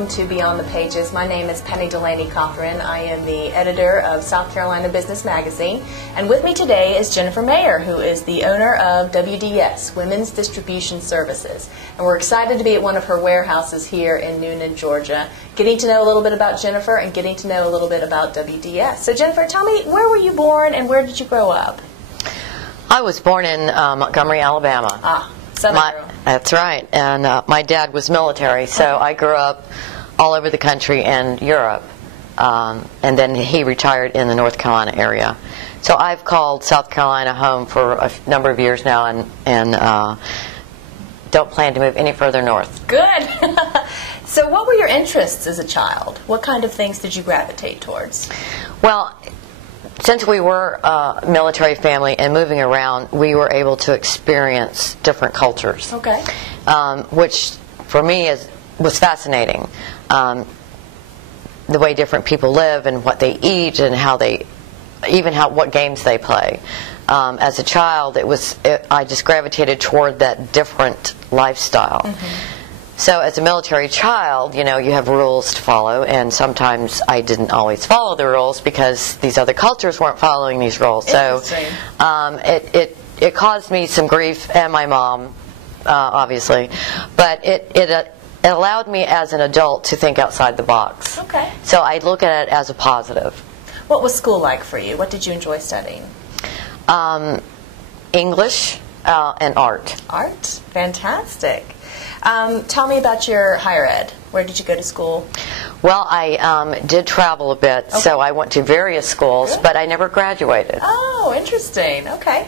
welcome to Beyond the Pages. My name is Delaney Cothran. I am the editor of South Carolina Business Magazine. And with me today is Jennifer Maier, who is the owner of WDS, Women's Distribution Services. And we're excited to be at one of her warehouses here in Noonan, Georgia, getting to know a little bit about Jennifer and getting to know a little bit about WDS. So Jennifer, tell me, where were you born and where did you grow up? I was born in Montgomery, Alabama. Southern girl. That's right. And my dad was military, so I grew up all over the country and Europe. And then he retired in the North Carolina area. So I've called South Carolina home for a number of years now and don't plan to move any further north. Good. So what were your interests as a child? What kind of things did you gravitate towards? Well, since we were a military family and moving around, we were able to experience different cultures. Okay. Which, for me, was fascinating. The way different people live and what they eat and what games they play. As a child, I just gravitated toward that different lifestyle. Mm-hmm. So as a military child, you have rules to follow, and sometimes I didn't always follow the rules because these other cultures weren't following these rules. So it caused me some grief, and my mom, obviously. But it allowed me as an adult to think outside the box. Okay. So I look at it as a positive. What was school like for you? What did you enjoy studying? English and art. Art? Fantastic. Tell me about your higher ed. Where did you go to school? Well, I did travel a bit, okay. So I went to various schools, Good. But I never graduated. Oh, interesting. Okay.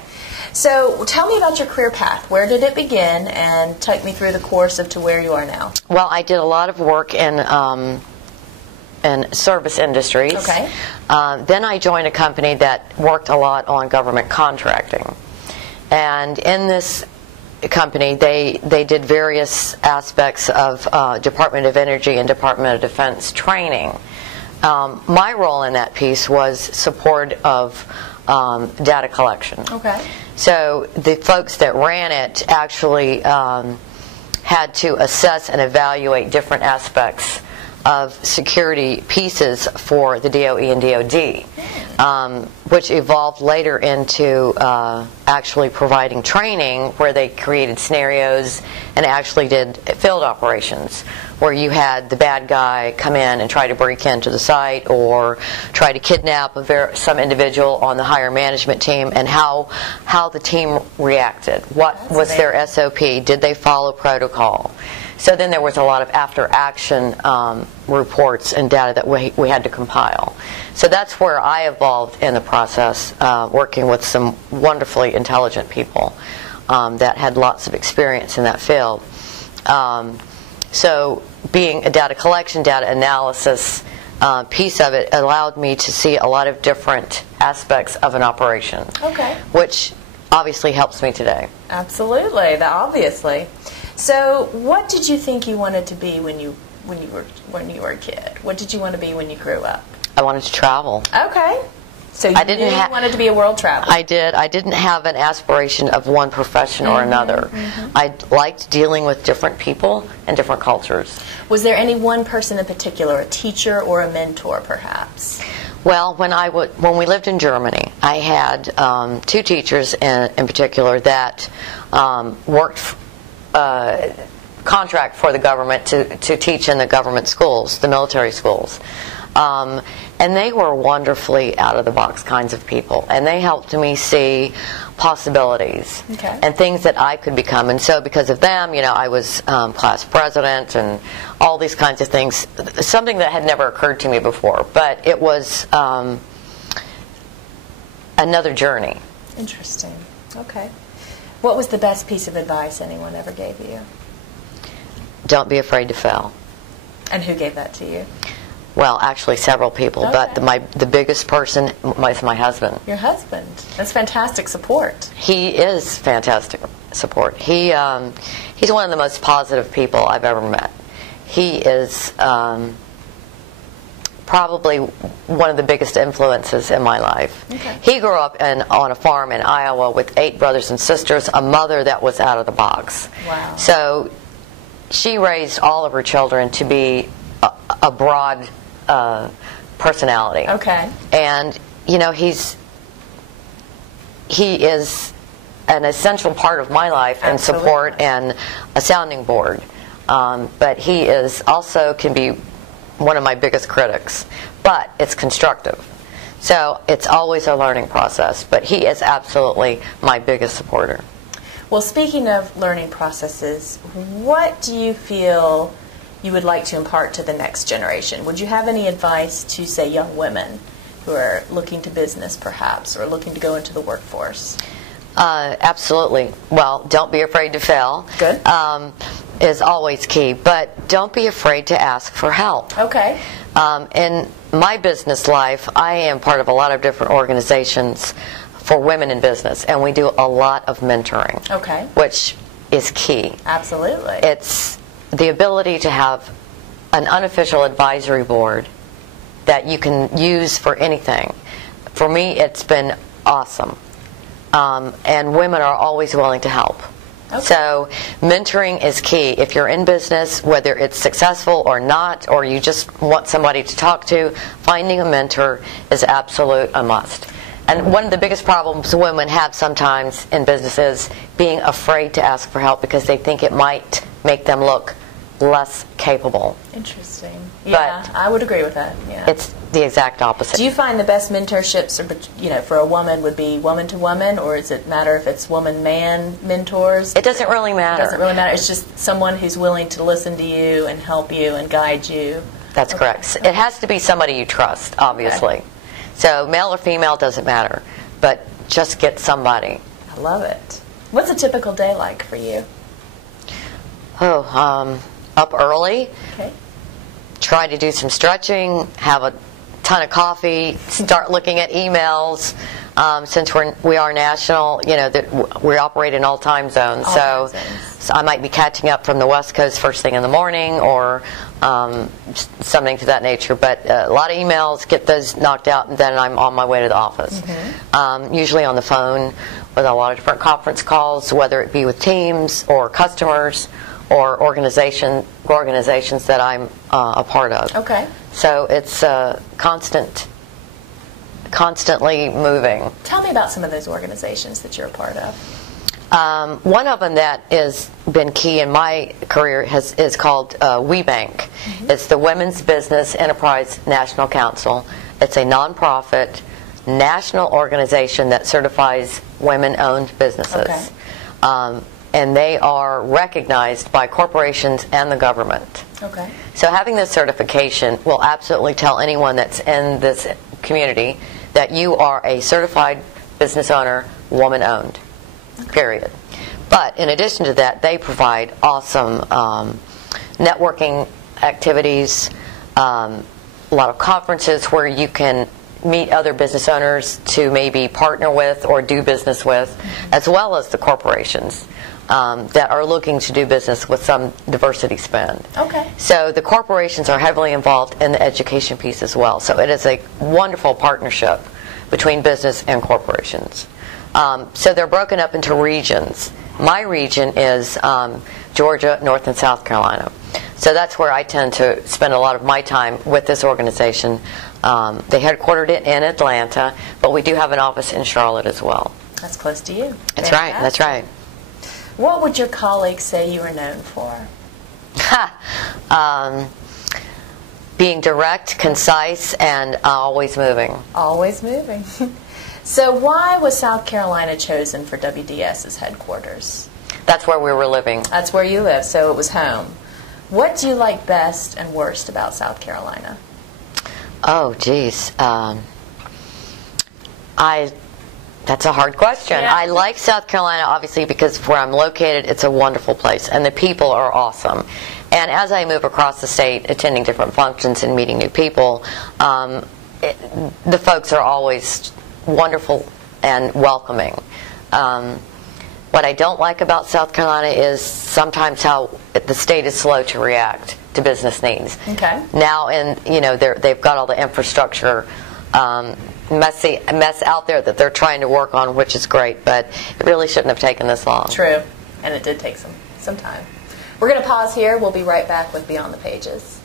So tell me about your career path. Where did it begin, and take me through the course to where you are now. Well, I did a lot of work in service industries. Okay. Then I joined a company that worked a lot on government contracting. And in this company, they did various aspects of Department of Energy and Department of Defense training. My role in that piece was support of data collection. Okay. So the folks that ran it actually had to assess and evaluate different aspects of security pieces for the DOE and DOD, which evolved later into actually providing training where they created scenarios and actually did field operations where you had the bad guy come in and try to break into the site or try to kidnap some individual on the higher management team, and how the team reacted. What was their SOP? Did they follow protocol? So then there was a lot of after-action reports and data that we had to compile. So that's where I evolved in the process, working with some wonderfully intelligent people that had lots of experience in that field. So being a data collection, data analysis piece of it allowed me to see a lot of different aspects of an operation. Okay. Which obviously helps me today. Absolutely, obviously. So, what did you think you wanted to be when you were a kid? What did you want to be when you grew up? I wanted to travel. Okay. So you wanted to be a world traveler. I did. I didn't have an aspiration of one profession or another. Mm-hmm. I liked dealing with different people and different cultures. Was there any one person in particular, a teacher or a mentor, perhaps? Well, when we lived in Germany, I had two teachers in particular that worked contract for the government to teach in the government schools, the military schools. And they were wonderfully out-of-the-box kinds of people. And they helped me see possibilities and things that I could become. And so because of them, I was class president and all these kinds of things, something that had never occurred to me before. But it was another journey. Interesting. Okay. What was the best piece of advice anyone ever gave you? Don't be afraid to fail. And who gave that to you? Well, actually several people, but the biggest person was my husband. Your husband. That's fantastic support. He is fantastic support. He's one of the most positive people I've ever met. He is probably one of the biggest influences in my life. Okay. He grew up on a farm in Iowa with 8 brothers and sisters, a mother that was out of the box. Wow. So she raised all of her children to be a broad personality. Okay. And he is an essential part of my life and support and a sounding board. But he is also can be one of my biggest critics. But it's constructive. So it's always a learning process. But he is absolutely my biggest supporter. Well, speaking of learning processes, what do you feel you would like to impart to the next generation? Would you have any advice to, say, young women who are looking to business, perhaps, or looking to go into the workforce? Absolutely. Well, don't be afraid to fail. Good. Is always key. But don't be afraid to ask for help. Okay. In my business life, I am part of a lot of different organizations for women in business, and we do a lot of mentoring. Okay. Which is key. Absolutely. It's the ability to have an unofficial advisory board that you can use for anything. For me, it's been awesome. And women are always willing to help. Okay. So mentoring is key. If you're in business, whether it's successful or not, or you just want somebody to talk to, finding a mentor is absolute a must. And one of the biggest problems women have sometimes in business is being afraid to ask for help because they think it might make them look less capable. Interesting. Yeah, but I would agree with that. Yeah. It's the exact opposite. Do you find the best mentorships, for a woman would be woman to woman, or does it matter if it's woman-man mentors? It doesn't really matter. It doesn't really matter. It's just someone who's willing to listen to you and help you and guide you. That's correct. It has to be somebody you trust, obviously. Okay. So male or female doesn't matter, but just get somebody. I love it. What's a typical day like for you? Up early. Okay. Try to do some stretching, have a ton of coffee, start looking at emails. Since we are national, that we operate in all time zones. So I might be catching up from the West Coast first thing in the morning, or something to that nature. But a lot of emails, get those knocked out, and then I'm on my way to the office. Mm-hmm. Usually on the phone with a lot of different conference calls, whether it be with teams or customers or organizations that I'm a part of. Okay. So it's constantly moving. Tell me about some of those organizations that you're a part of. One of them that has been key in my career is called WeBank. Mm-hmm. It's the Women's Business Enterprise National Council. It's a nonprofit national organization that certifies women-owned businesses. Okay. And they are recognized by corporations and the government. Okay. So having this certification will absolutely tell anyone that's in this community that you are a certified business owner, woman-owned, period. But in addition to that, they provide awesome networking activities, a lot of conferences where you can meet other business owners to maybe partner with or do business with, as well as the corporations that are looking to do business with some diversity spend. Okay. So the corporations are heavily involved in the education piece as well. So it is a wonderful partnership between business and corporations. So they're broken up into regions. My region is Georgia, North and South Carolina. So that's where I tend to spend a lot of my time with this organization. They headquartered it in Atlanta, but we do have an office in Charlotte as well. That's close to you. That's right. That's right. What would your colleagues say you are known for? Being direct, concise, and always moving. Always moving. So why was South Carolina chosen for WDS's headquarters? That's where we were living. That's where you live, so it was home. What do you like best and worst about South Carolina? Oh, geez. That's a hard question. Yeah. I like South Carolina, obviously, because where I'm located, it's a wonderful place, and the people are awesome. And as I move across the state, attending different functions and meeting new people, the folks are always wonderful and welcoming. What I don't like about South Carolina is sometimes how the state is slow to react to business needs. Okay. Now, they've got all the infrastructure mess out there that they're trying to work on, which is great, but it really shouldn't have taken this long. True, and it did take some time. We're going to pause here. We'll be right back with Beyond the Pages.